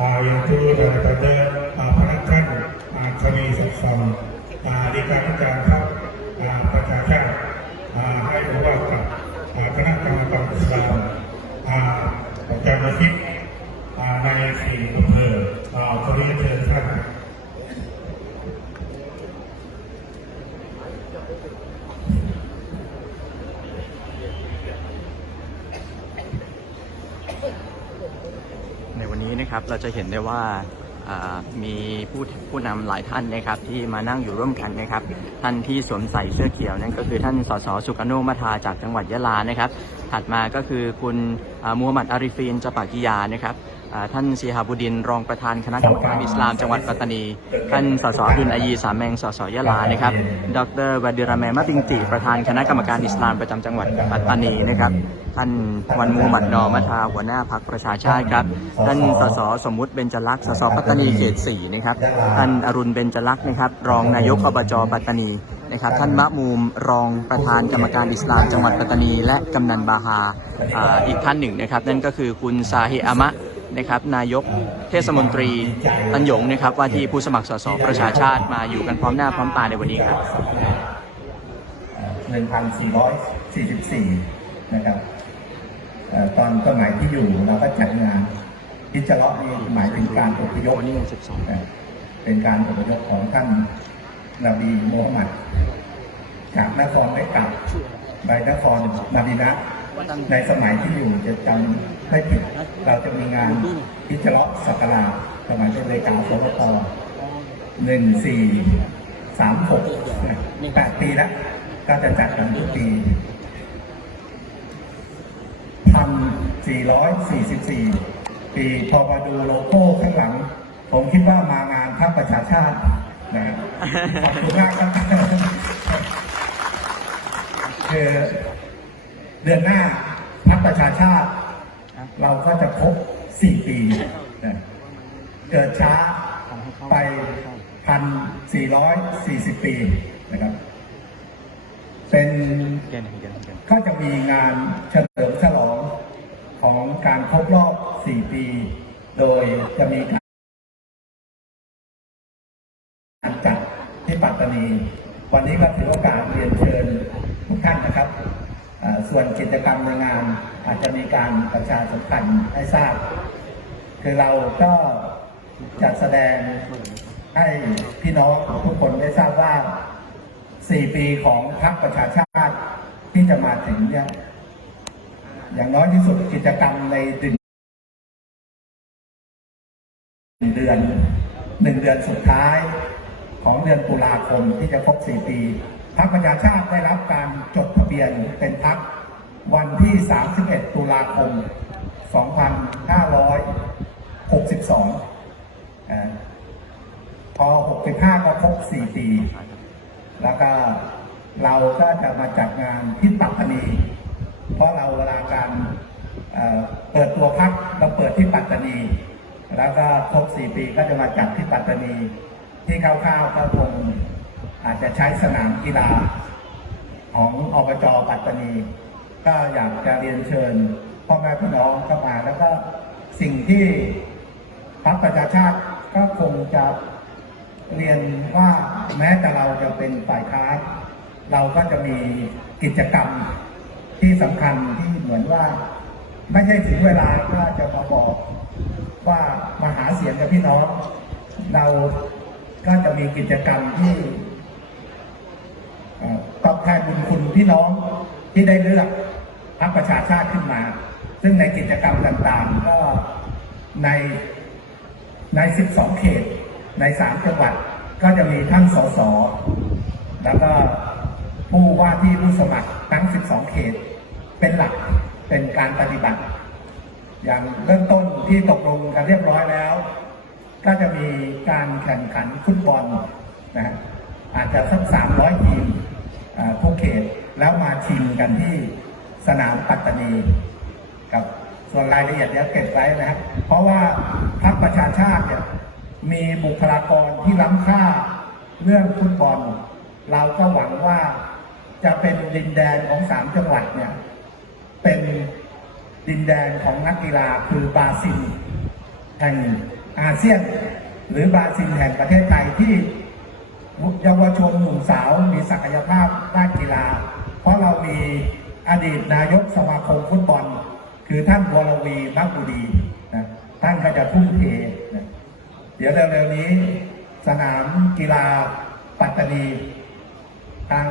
อ่าอย่างที่เราจะเดินอ่าพนักท่านอ่าทวีสุขสมอ่าดีการอาจารย์ครับอ่าประชาชาติอ่าให้รู้ว่ากับอ่าคณะกรรมการอิสลามอ่าประจำอาทิตย์อ่าในสี่อำเภออ่าขอเรียนเชิญท่าน ในวันนี้นะครับ เราจะเห็นได้ว่ามีผู้ผู้นำหลายท่านนะครับที่มานั่งอยู่ร่วมกันนะครับ ท่านที่สวมใส่เสื้อเขียวนั่นก็คือท่านสสสุกโนมาทาจากจังหวัดยะลานะครับ ถัดมาก็คือคุณมูฮัมหมัดอาริฟีนจปากิยานะครับ ท่านซีฮาบุดิน รองประธานคณะกรรมการอิสลามจังหวัดปัตตานี ท่านสสดุลอายีสามแมงสสยะลานะครับ ดรวาดิราแมมะบิงติประธานคณะกรรมการอิสลามประจำจังหวัดปัตตานีนะครับท่านวันมูหมัดนอมัทาหัวหน้าพรรคประชาชาติครับ ท่านสสสมมุติเบญจลักษณ์สสปัตตานีเขตสี่นะครับ ท่านอรุณเบญจลักษณ์นะครับ รองนายกอบจปัตตานีนะครับ ท่านมะมูมรองประธานกรรมการอิสลามจังหวัดปัตตานี และกำนันบาฮาอีกท่านหนึ่งนะครับ นั่นก็คือคุณซาฮิอามะ นะครับนายกเทศมนตรีตันหยงนะครับว่าที่ผู้สมัครสสประชาชาติมาอยู่กันพร้อมหน้าพร้อมตาในวันนี้ครับ1,444 นะครับเอ่อตอนสมัยที่อยู่เราก็จัดงานพิจาระนี่หมายถึงการอพยพนนี้ยัง12เป็นการอพยพของท่านนบีมูฮัมหมัดจากนครเมกะไปนครมาดินะ ในสมัยที่อยู่จะจำไม่ผิดเราจะมีงานพิจาระสักกาสมัยเป็นเลขาสมตหนึ่งสี่สามหกแปดปีแล้วก็จะจัดกันทุกปีพันสี่ร้อยสี่สิบสี่ปีพอมาดูโลโก้ข้างหลัง ผมคิดว่ามางานพรรคประชาชาตินะครับขอบคุณมากครับคือ เดือนหน้าพรรคประชาชาติ เราก็จะครบสี่ปีนะเกิดช้าไปพันสี่ร้อยสี่สิบปีนะครับ เป็นก็จะมีงานเฉลิมฉลองของการครบรอบ4ปี โดยจะมีการจัดที่ปัตตานี วันนี้ก็ถือโอกาสเรียนเชิญทุกท่านนะครับ ส่วนกิจกรรมในงานอาจจะมีการประชาสัมพันธ์ให้ทราบ คือเราก็จะแสดงให้พี่น้องทุกคนได้ทราบว่าสี่ปีของพรรคประชาชาติที่จะมาถึงเนี่ยอย่างน้อยที่สุดกิจกรรมในเดือนเดือนหนึ่งเดือนสุดท้ายของเดือนตุลาคมที่จะครบสี่ปี รรคประชาชาติได้รับการจดทะเบียนเป็นพรรควันที่ 31 ตุลาคม 2562 พอ 65 ก็ครบ 4 ปี แล้วก็เราก็จะมาจัดงานที่ปัตตานี เพราะเราเวลาการเเปิดตัวพักเราเปิดที่ปัตตานี แล้วก็ครบ 4 ปีก็จะมาจัดที่ปัตตานี ที่คร่าวๆก็คง อาจจะใช้สนามกีฬาของอบจปัตตานี ก็อยากจะเรียนเชิญพ่อแม่พี่น้องเข้ามาแล้วก็สิ่งที่พรรคประชาชาติก็คงจะเรียนว่าแม้แต่เราจะเป็นฝ่ายค้านเราก็จะมีกิจกรรมที่สำคัญที่เหมือนว่า ไม่ใช่ถึงเวลาก็จะมาบอกว่ามาหาเสียงกับพี่น้อง เราก็จะมีกิจกรรมที่ ตอบแทนบุญคุณพี่น้องที่ได้เลือกพรรคประชาชาติขึ้นมา ซึ่งในกิจกรรมต่างๆ ก็ในใน 12 เขต ใน 3 จังหวัด ก็จะมีท่านสส แล้วก็ผู้ว่าที่ผู้สมัครทั้ง 12 เขต เป็นหลัก เป็นการปฏิบัติ อย่างเริ่มต้นที่ตกลงกันเรียบร้อยแล้ว ก็จะมีการแข่งขันฟุตบอลนะอาจจะสัก300 ทีม ทุกเขตแล้วมาชิงกันที่สนามปัตตานีครับส่วนรายละเอียดเดี๋ยวเก็บไว้นะครับ เพราะว่าพรรคประชาชาติเนี่ยมีบุคลากรที่ล้ำค่าเรื่องฟุตบอล เราก็หวังว่าจะเป็นดินแดนของสามจังหวัดเนี่ยเป็นดินแดนของนักกีฬาคือบราซิลแห่งอาเซียน หรือบราซิลแห่งประเทศไทยที่ เยาวชนหนุ่มสาวมีศักยภาพด้านกีฬา เพราะเรามีอดีตนายกสมาคมฟุตบอล คือท่านวรวีนักบุดีนะท่านก็จะทุ่มเทนะเดี๋ยวเร็วๆนี้ สนามกีฬาปัตตานี ทาง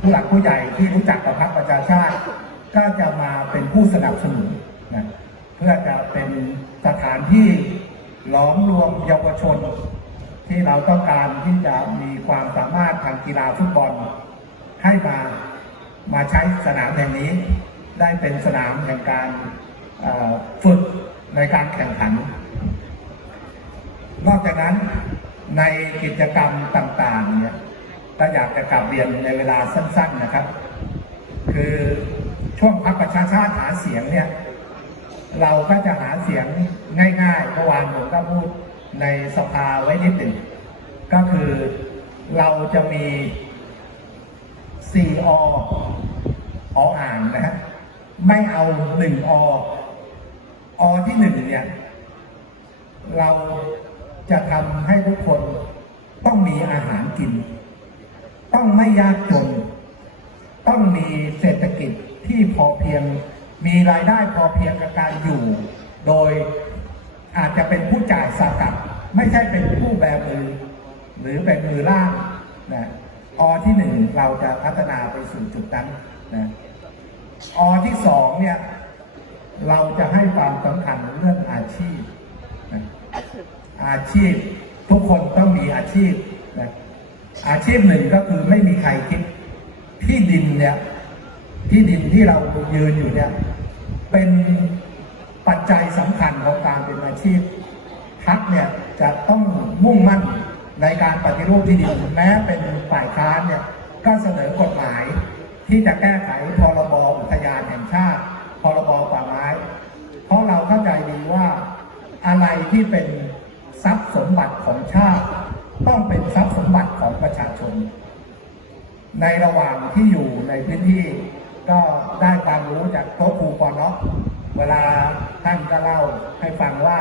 ผู้หลักผู้ใหญ่ที่รู้จักกับพรรคประชาชาติ ก็จะมาเป็นผู้สนับสนุนนะเพื่อจะเป็นสถานที่หลอมรวมเยาวชน ที่เราต้องการที่จะมีความสามารถทางกีฬาฟุตบอล ให้มามาใช้สนามแห่งนี้ ได้เป็นสนามแห่งการฝึกในการแข่งขัน นอกจากนั้นในกิจกรรมต่างๆเนี่ยก็อยากจะกลับเรียนในเวลาสั้น ๆนะครับ คือช่วงพักประชาชาติหาเสียงเนี่ย เราก็จะหาเสียงง่ายๆเมื่อวานผมก็พูด ในสภาไว้นิดหนึ่ง ก็คือเราจะมี 4 อออ่านนะฮะไม่เอาหนึ่งออที่หนึ่งเนี่ย เราจะทำให้ทุกคนต้องมีอาหารกิน ต้องไม่ยากจน ต้องมีเศรษฐกิจที่พอเพียง มีรายได้พอเพียงกับการอยู่ โดย อาจจะเป็นผู้จ่ายสากับ ไม่ใช่เป็นผู้แบมือ หรือเป็นมือล่างนะอที่หนึ่งเราจะพัฒนาไปสู่จุดนั้นนะอที่สองเนี่ยเราจะให้ความสำคัญเรื่องอาชีพนะอาชีพทุกคนต้องมีอาชีพนะอาชีพหนึ่งก็คือไม่มีใครคิดที่ดินเนี่ยที่ดินที่เรายืนอยู่เนี่ยเป็น ปัจจัยสำคัญของการเป็นอาชีพพักเนี่ยจะต้องมุ่งมั่นในการปฏิรูปที่ดินแม้เป็นฝ่ายค้านเนี่ยก็เสนอกฎหมาย ที่จะแก้ไขพรบอุทยานแห่งชาติพรบป่าไม้ เพราะเราเข้าใจดีว่าอะไรที่เป็นทรัพย์สมบัติของชาติ ต้องเป็นทรัพย์สมบัติของประชาชน ในระหว่างที่อยู่ในพื้นที่ก็ได้ความรู้จากโต๊ะครูปอนเนาะ เวลาท่านก็เล่าให้ฟังว่า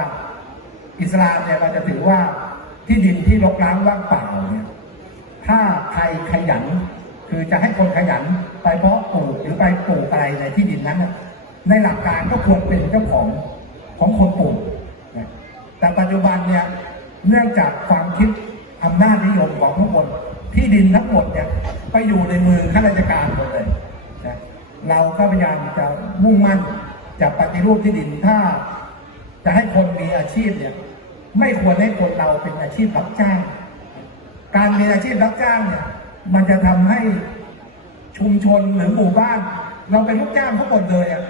อิสลามเนี่ยเราจะถือว่าที่ดินที่รกร้างว่างเปล่าเนี่ยถ้าใครขยัน คือจะให้คนขยันไปเพาะปลูกหรือไปปลูกอะไรในที่ดินนั้นในหลักการก็ควรเป็นเจ้าของของคนปลูกแต่ปัจจุบันเนี่ยเนื่องจากความคิดอำนาจนิยมของทุกคนที่ดินทั้งหมดเนี่ยไปอยู่ในมือข้าราชการหมดเลย เราก็พยายามจะมุ่งมั่น จะปฏิรูปที่ดินถ้า จะให้คนมีอาชีพเนี่ย ไม่ควรให้คนเราเป็นอาชีพรับจ้าง การมีอาชีพรับจ้างเนี่ย มันจะทำให้ชุมชนหรือหมู่บ้าน เราเป็นลูกจ้างทั้งหมดเลยอะ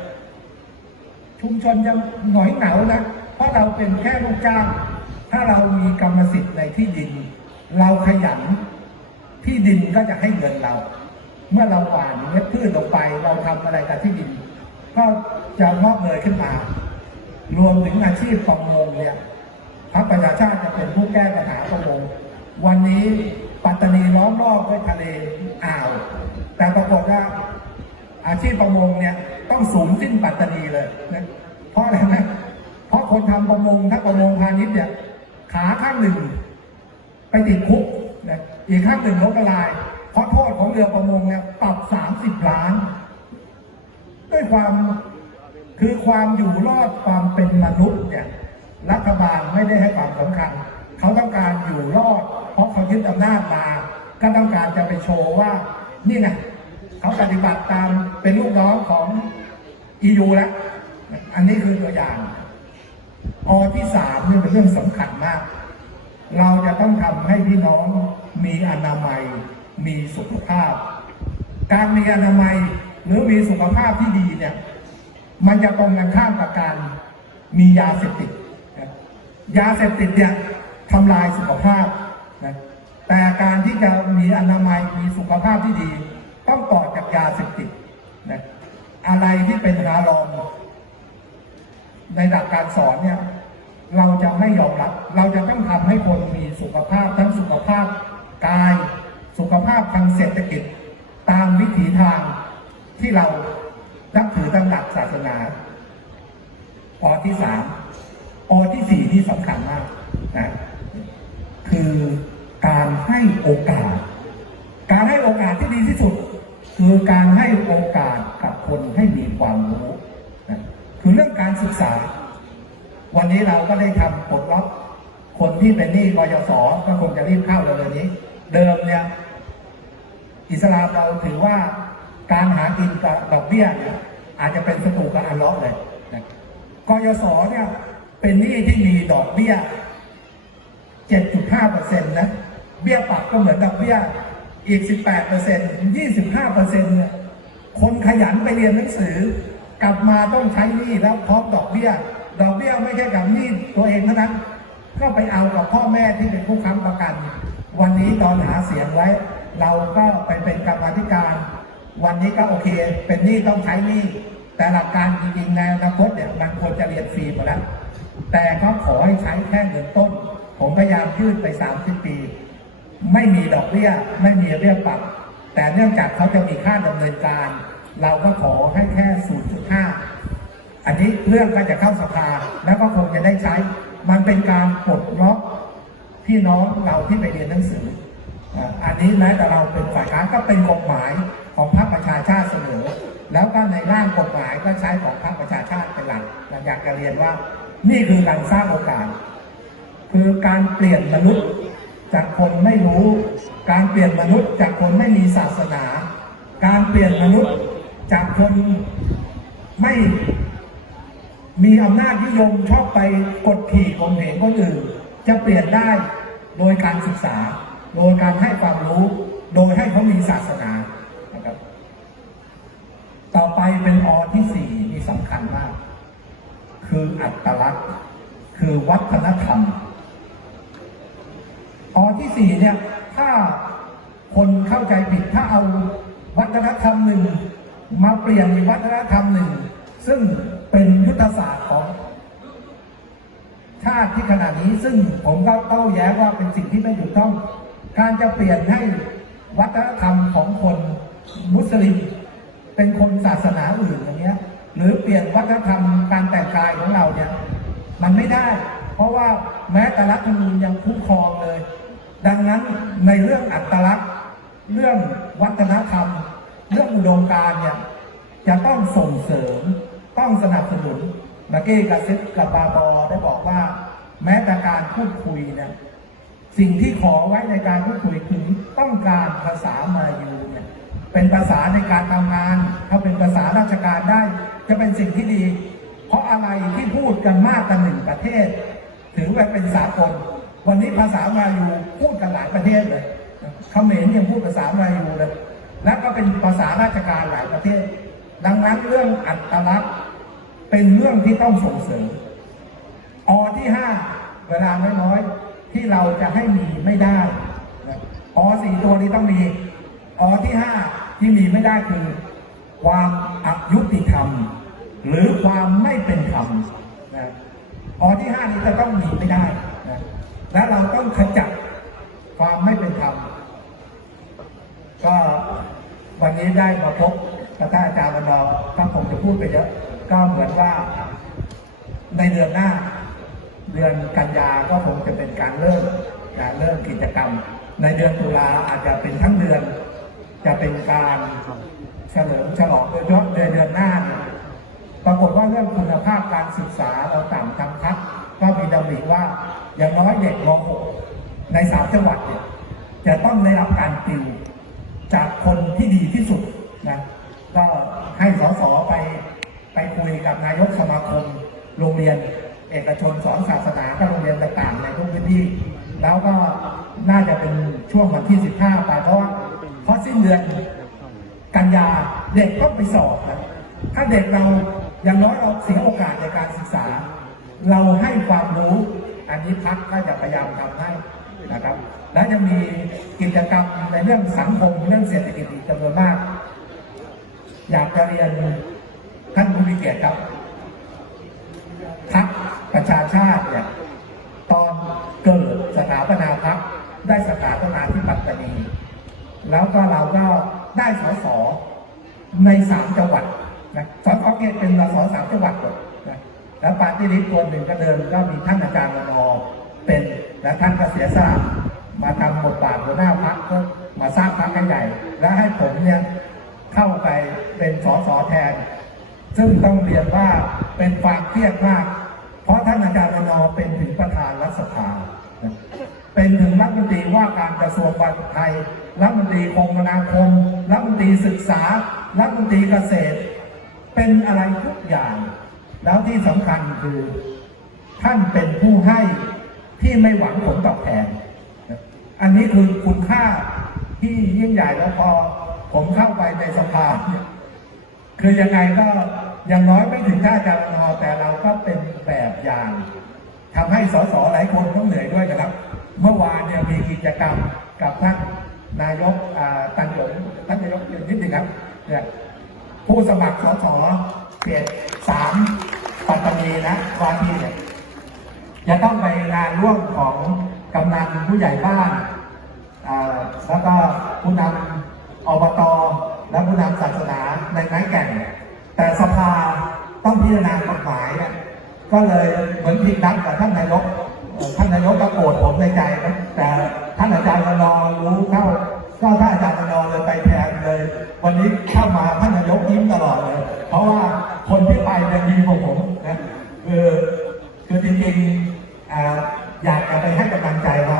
ชุมชนจะหงอยเหงานะเพราะเราเป็นแค่ลูกจ้าง ถ้าเรามีกรรมสิทธิ์ในที่ดิน เราขยันที่ดินก็จะให้เงินเรา เมื่อเราหว่านเม็ดพืชลงไป เราทำอะไรกับที่ดิน ก็จะงอกเงยขึ้นมา รวมถึงอาชีพประมงเนี่ยพรรคประชาชาติจะเป็นผู้แก้ปัญหาประมงวันนี้ปัตตานีล้อมรอบด้วยทะเลอ่าว แต่ปรากฏว่าอาชีพประมงเนี่ยต้องสูญสิ้นปัตตานีเลยนะเพราะอะไรนะเพราะคนทำประมงถ้าประมงพาณิชย์เนี่ยขาข้างหนึ่ง ไปติดคุกนะอีกข้างหนึ่งล้มละลาย เพราะโทษของเรือประมงเนี่ยปรับสามสิบล้าน ด้วยความคือความอยู่รอดความเป็นมนุษย์เนี่ยรัฐบาลไม่ได้ให้ความสำคัญ เขาต้องการอยู่รอด เพราะเขายึดอำนาจมา ก็ต้องการจะไปโชว์ว่า นี่ไงเขาปฏิบัติตามเป็นลูกน้องของอียูแล้ว อันนี้คือตัวอย่างอที่สามนี่เป็นเรื่องสำคัญมาก เราจะต้องทำให้พี่น้องมีอนามัย มีสุขภาพ การมีอนามัย หรือมีสุขภาพที่ดีเนี่ย มันจะตรงกันข้ามกับการมียาเสพติดยาเสพติดเนี่ยทำลายสุขภาพนะแต่การที่จะมีอนามัยมีสุขภาพที่ดี ต้องต่อจากยาเสพติดนะอะไรที่เป็นฮารอมในหลักการสอนเนี่ย เราจะไม่ยอมรับ เราจะต้องทำให้คนมีสุขภาพทั้งสุขภาพกาย สุขภาพทางเศรษฐกิจ ตามวิถีทาง ที่เรานับถือตำหลักศาสนาออที่สามออที่สี่ที่สำคัญมากนะคือการให้โอกาส การให้โอกาสที่ดีที่สุด คือการให้โอกาสกับคนให้มีความรู้นะคือเรื่องการศึกษา วันนี้เราก็ได้ทำปลดล็อกคนที่เป็นหนี้กยศก็คงจะรีบเข้าเร็วๆนี้ เดิมเนี่ย อิสลามเราถือว่า การหากินกับดอกเบี้ยเนี่ยอาจจะเป็นศัตรูกับอัลเลอฮ์เลยนะกยศเนี่ยเป็นหนี้ที่มีดอกเบี้ย 7.5เปอร์เซ็นต์นะเบี้ยปรับก็เหมือนดอกเบี้ยอีก 18เปอร์เซ็นต์25เปอร์เซ็นต์เนี่ยคนขยันไปเรียนหนังสือกลับมาต้องใช้หนี้แล้วพร้อมดอกเบี้ย ดอกเบี้ยไม่ใช่กับหนี้ตัวเองเท่านั้น ก็ไปเอากับพ่อแม่ที่เป็นผู้ค้ำประกัน วันนี้ตอนหาเสียงไว้ เราก็ไปเป็นกรรมธิการ วันนี้ก็โอเค เป็นหนี้ต้องใช้หนี้แต่หลักการจริงๆในอนาคตเนี่ยมันควรจะเรียนฟรีหมดแล้ว แต่เขาขอให้ใช้แค่เงินต้น ผมพยายามยืดไป30ปี ไม่มีดอกเบี้ยไม่มีเบี้ยปรับ แต่เนื่องจากเขาจะมีค่าดำเนินการ เราก็ขอให้แค่0.5อันนี้เรื่องก็จะเข้าสภาแล้วก็คงจะได้ใช้ มันเป็นการปลดล็อกพี่น้องเราที่ไปเรียนหนังสือ อันนี้แม้แต่เราเป็นฝ่ายค้านก็เป็นกฎหมาย ของพรรคประชาชาติเสนอ แล้วก็ในร่างกฎหมายก็ใช้ของพรรคประชาชาติเป็นหลักเราอยากจะเรียนว่า นี่คือการสร้างโอกาส คือการเปลี่ยนมนุษย์จากคนไม่รู้ การเปลี่ยนมนุษย์จากคนไม่มีศาสนา การเปลี่ยนมนุษย์จากคนไม่มีอำนาจนิยมชอบไปกดขี่ข่มเหงคนอื่น จะเปลี่ยนได้โดยการศึกษา โดยการให้ความรู้ โดยให้เขามีศาสนา ต่อไปเป็นอที่สี่นี่สำคัญมาก คืออัตลักษณ์ คือวัฒนธรรม อที่สี่เนี่ย ถ้าคนเข้าใจผิดถ้าเอาวัฒนธรรมหนึ่ง มาเปลี่ยนอีกวัฒนธรรมหนึ่ง ซึ่งเป็นยุทธศาสตร์ของชาติที่ขณะนี้ซึ่งผมก็โต้แย้งว่าเป็นสิ่งที่ไม่ถูกต้อง การจะเปลี่ยนให้วัฒนธรรมของคนมุสลิม เป็นคนศาสนาอื่นอย่างเงี้ย หรือเปลี่ยนวัฒนธรรมการแต่งกายของเราเนี่ย มันไม่ได้ เพราะว่าแม้แต่รัฐธรรมนูญยังคุ้มครองเลย ดังนั้นในเรื่องอัตลักษณ์ เรื่องวัฒนธรรม เรื่องอุดมการเนี่ยจะต้องส่งเสริมต้องสนับสนุนมื่อกี้กับซิดกับบาบอได้บอกว่า แม้แต่การพูดคุยเนี่ยสิ่งที่ขอไว้ในการพูดคุยคือต้องการภาษามายูเนี่ย เป็นภาษาในการทำงาน ถ้าเป็นภาษาราชการได้ จะเป็นสิ่งที่ดี เพราะอะไรที่พูดกันมากกันหนึ่งประเทศ ถือว่าเป็นสากล วันนี้ภาษามายูพูดกันหลายประเทศเลยเขมรยังพูดภาษามายูเลย และก็เป็นภาษาราชการหลายประเทศ ดังนั้นเรื่องอัตลักษณ์เป็นเรื่องที่ต้องส่งเสริมอที่ห้าเวลาน้อยๆที่เราจะให้มีไม่ได้อสี่ตัวนี้ต้องมีอที่ห้า ที่มีไม่ได้คือ ความอายุติธรรม หรือความไม่เป็นธรรมนะอที่ห้านี้จะต้องมีไม่ได้นะและเราต้องขจัดความไม่เป็นธรรมก็วันนี้ได้มาพบกับท่าอาจารย์วันนอร์ก็ผมจะพูดไปเยอะก็เหมือนว่าในเดือนหน้า เดือนกันยาก็คงจะเป็นการเริ่มการเริ่มกิจกรรม ในเดือนตุลาอาจจะเป็นทั้งเดือน จะเป็นการเฉลิมฉลองโดยเฉพาะในเดือนหน้าเนี่ยปรากฏว่าเรื่องคุณภาพการศึกษาเราต่ำทางพักก็มีดำริว่าอย่างน้อยเด็กม .6 ในสามจังหวัดเนี่ยจะต้องได้รับการติวจากคนที่ดีที่สุดนะก็ให้สสไปไปคุยกับนายกสมาคมโรงเรียน เอกชนสอนศาสนาก็โรงเรียนต่างๆในทุกพื้นที่ แล้วก็น่าจะเป็นช่วงวันที่ 15ไปเพราะว่า เพราะสิ้นเดือนกันยาเด็กต้องไปสอบนะถ้าเด็กเราอย่างน้อยเราเสียโอกาสในการศึกษา เราให้ความรู้ อันนี้พักก็จะพยายามทำให้นะครับ และจะมีกิจกรรมในเรื่องสังคมเรื่องเศรษฐกิจอีกจำนวนมาก อยากจะเรียนท่านผู้มีเกียรติครับพักประชาชาติเนี่ยตอนเกิดสถาปนาพักได้สถาปนาที่ปัตตา แล้วก็เราก็ได้สสในสามจังหวัดนะสสเกตเป็นสสสามจังหวัดหมดนะแล้วปาร์ตี้ลิสต์ตัวหนึ่งก็เดินก็มีท่านอาจารย์มนอเป็นและท่านก็เสียสละมาทำบทบาทหัวหน้าพักก็มาสร้างพักให้ใหญ่ และให้ผมเนี่ยเข้าไปเป็นสสแทน ซึ่งต้องเรียนว่าเป็นความเครียดมาก เพราะท่านอาจารย์มนอเป็นถึงประธานรัฐสภา เป็นถึงรัฐมนตรีว่าการกระทรวงมหาดไทย รัฐมนตรีคมนาคม รัฐมนตรีศึกษา รัฐมนตรีเกษตร เป็นอะไรทุกอย่าง แล้วที่สำคัญคือ ท่านเป็นผู้ให้ที่ไม่หวังผลตอบแทน อันนี้คือคุณค่าที่ยิ่งใหญ่แล้วพอผมเข้าไปในสภาคือยังไงก็อย่างน้อยไม่ถึงท่าจารนอแต่เราก็เป็นแบบอย่างทำให้สสหลายคนต้องเหนื่อยด้วยนะครับ เมื่อวานเนี่ยมีกิจกรรมกับท่าน นายกอ่าตันหยงท่านนายกเรียนนิดหนึ่งครับเนี่ยผู้สมัครสสเขตสามปัตตานีนะควาทีเนี่ยจะต้องไปงานร่วมของกำนันผู้ใหญ่บ้านอ่าแล้วก็ผู้นำอบตและผู้นำศาสนาในไม้แก่นแต่สภาต้องพิจารณากฎหมายเนี่ยก็เลยเหมือนผิดนัดกับท่านนายกท่านนายกก็โกรธผมในใจนะแต่ ท่านอาจารย์มนอรู้เข้าก็ท่านอาจารย์มนอเลยไปแทนเลย วันนี้เข้ามาท่านนายกยิ้มตลอดเลย เพราะว่าคนที่ไปเนี่ยดีกว่าผมนะคือคือจริงๆอยากจะไปให้กำลังใจเขา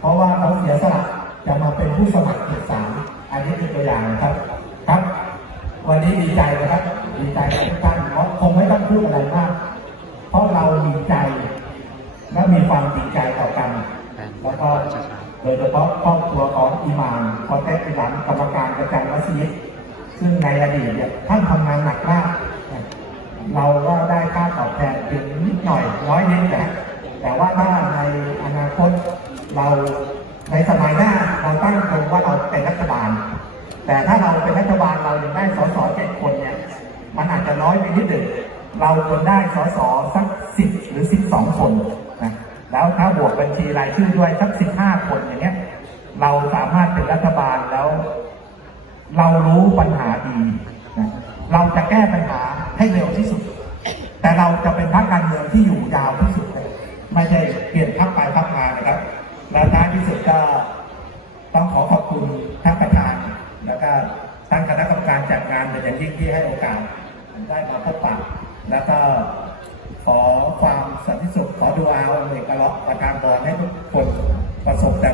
เพราะว่าเขาเสียสละจะมาเป็นผู้สมัครเขตสามอันนี้เป็นตัวอย่างนะครับ ครับ วันนี้ดีใจนะครับ ดีใจทุกท่านเพราะคงไม่ต้องพูดอะไรมาก เพราะเรามีใจและมีความจริงใจต่อกัน แล้วก็ โดยเฉพาะครอบครัวของอิหมามคอเตสอิหลันกรรมการประจำมัสยิดซึ่งในอดีตเนี่ยท่านทำงานหนักมากเราก็ได้ค่าตอบแทนเพียงนิดหน่อยน้อยนิดนะแต่ว่าถ้าในอนาคตเราในสมัยหน้าเราตั้งตรงว่าเราเป็นรัฐบาล แต่ถ้าเราเป็นรัฐบาลเรายังได้สสเจ็ดคนเนี่ยมันอาจจะน้อยไปนิดหนึ่งเราควรได้สสสักสิบหรือสิบสองคน แล้วถ้าบวกบัญชีรายชื่อด้วยสักสิบห้าคนอย่างเงี้ย เราสามารถเป็นรัฐบาลแล้ว เรารู้ปัญหาดีนะเราจะแก้ปัญหาให้เร็วที่สุด แต่เราจะเป็นพรรคการเมืองที่อยู่ยาวที่สุดเลยไม่ใช่เปลี่ยนพรรคไปพรรคมานะครับ และท้ายที่สุดก็ต้องขอขอบคุณท่านประธาน แล้วก็ท่านคณะกรรมการจัดงานเป็นอย่างยิ่งที่ให้โอกาสได้มาพบปะแล้วก็ขอความสันติสุข ขอดูอาองค์เอก ลักษณ์ประทานพรให้ทุกคนประสบแต่